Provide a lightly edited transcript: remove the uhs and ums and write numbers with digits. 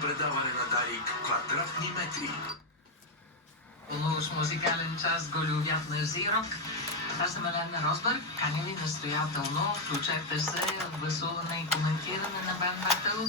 Предаване на Дарик квадратни метри. Уж музикален час го любят на Зирок. Аз съм Елена Росбърг. Каня ви настоятелно. Включете се в гласуване и коментиране на Бан Метал.